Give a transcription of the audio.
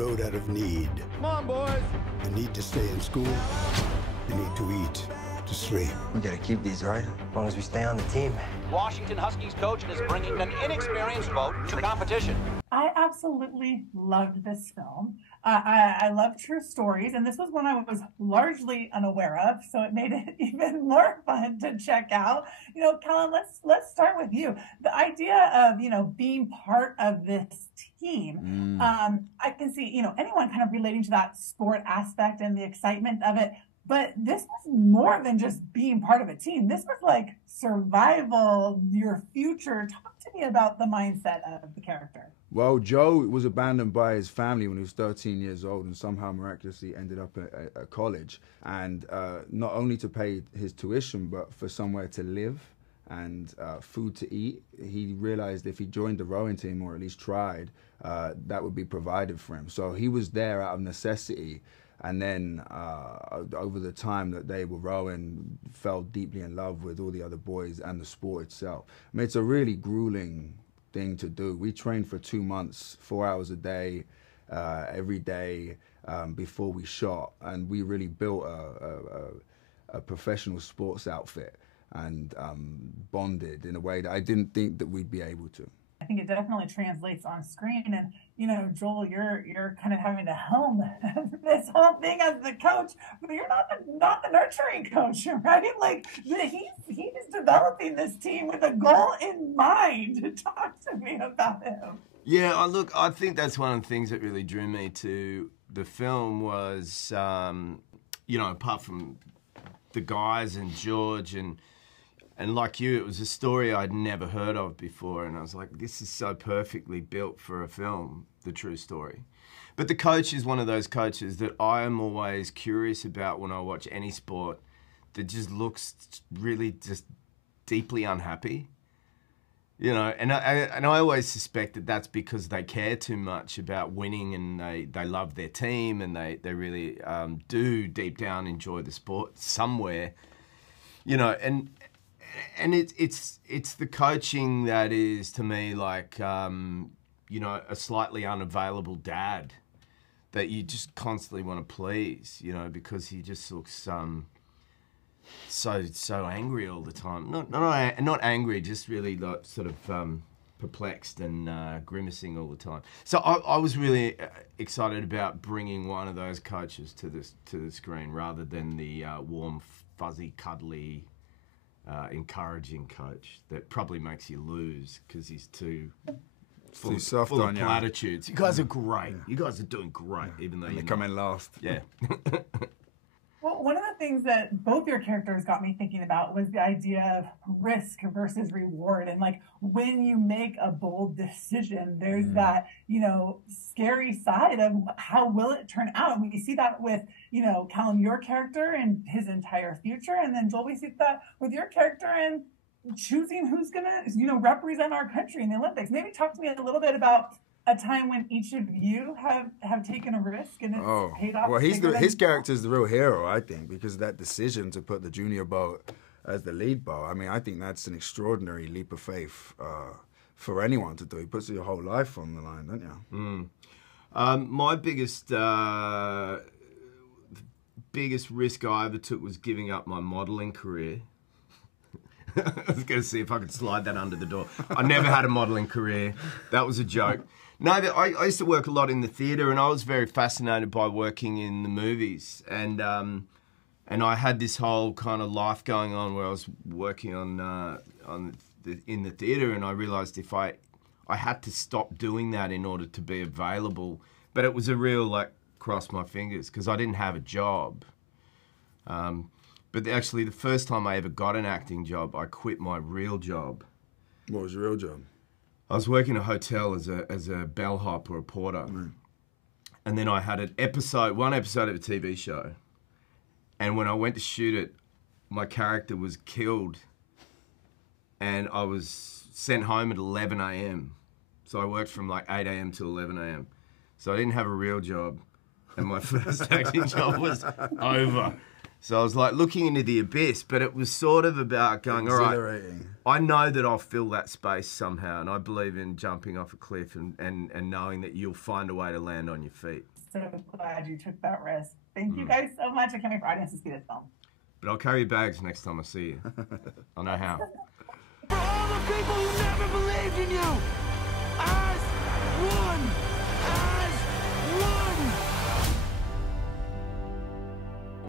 road out of need. Come on, boys. The need to stay in school, the need to eat, to sleep. We gotta keep these, right? As long as we stay on the team. Washington Huskies coach is bringing an inexperienced vote to the competition. I absolutely loved this film. I love true stories, and this was one I was largely unaware of, so it made it even more fun to check out. You know, Callum, let's start with you. The idea of, you know, being part of this team, I can see, you know, anyone kind of relating to that sport aspect and the excitement of it. But this was more than just being part of a team. This was like survival, your future. Talk to me about the mindset of the character. Well, Joe was abandoned by his family when he was 13 years old and somehow miraculously ended up at college. And not only to pay his tuition, but for somewhere to live and food to eat. He realized if he joined the rowing team, or at least tried, that would be provided for him. So he was there out of necessity. And then over the time that they were rowing, fell deeply in love with all the other boys and the sport itself. I mean, it's a really grueling thing to do. We trained for 2 months, 4 hours a day, every day before we shot. And we really built a professional sports outfit and bonded in a way that I didn't think that we'd be able to. I think it definitely translates on screen. And, you know, Joel, you're kind of having to helm this whole thing as the coach, but you're not the nurturing coach, right? Like he's developing this team with a goal in mind. Talk to me about him. Yeah, look, I think that's one of the things that really drew me to the film was, you know, apart from the guys and George and like you, it was a story I'd never heard of before, and I was like, this is so perfectly built for a film, the true story. But the coach is one of those coaches that I am always curious about when I watch any sport that just looks really just deeply unhappy. You know, and I always suspect that that's because they care too much about winning and they love their team and they really do deep down enjoy the sport somewhere. You know, and it's the coaching that is, to me, like, you know, a slightly unavailable dad that you just constantly want to please, you know, because he just looks so angry all the time. Not angry, just really like sort of perplexed and grimacing all the time. So I was really excited about bringing one of those coaches to the screen rather than the warm, fuzzy, cuddly, encouraging coach that probably makes you lose because he's too full of platitudes. You guys are great. You guys are doing great, even though you come in last. Yeah. Well, one of the things that both your characters got me thinking about was the idea of risk versus reward. And like when you make a bold decision, there's that, you know, scary side of how will it turn out. And we see that with, you know, Callum, your character and his entire future. And then Joel, we see that with your character and choosing who's going to, you know, represent our country in the Olympics. Maybe talk to me a little bit about a time when each of you have taken a risk and it's paid off. Well, his character's the real hero, I think, because of that decision to put the junior boat as the lead boat. I mean, I think that's an extraordinary leap of faith for anyone to do. He puts your whole life on the line, don't you? My biggest risk I ever took was giving up my modelling career. I was going to see if I could slide that under the door. I never had a modelling career. That was a joke. No, I used to work a lot in the theatre, and I was very fascinated by working in the movies. And I had this whole kind of life going on where I was working in the theatre, and I realised if I had to stop doing that in order to be available. But it was a real, like, cross my fingers, because I didn't have a job. But actually, the first time I ever got an acting job, I quit my real job. What was your real job? I was working in a hotel as a bellhop or a porter. And then I had one episode of a TV show. And when I went to shoot it, my character was killed. And I was sent home at 11 a.m. So I worked from like 8 a.m. to 11 a.m. So I didn't have a real job. And my first acting job was over. So I was like looking into the abyss, but it was sort of about going, all right, Exhilarating. I know that I'll fill that space somehow, and I believe in jumping off a cliff and knowing that you'll find a way to land on your feet. So glad you took that risk. Thank you guys so much. I can't wait for audience to see this film. But I'll carry your bags next time I see you. I know how. For all the people who never believed in you,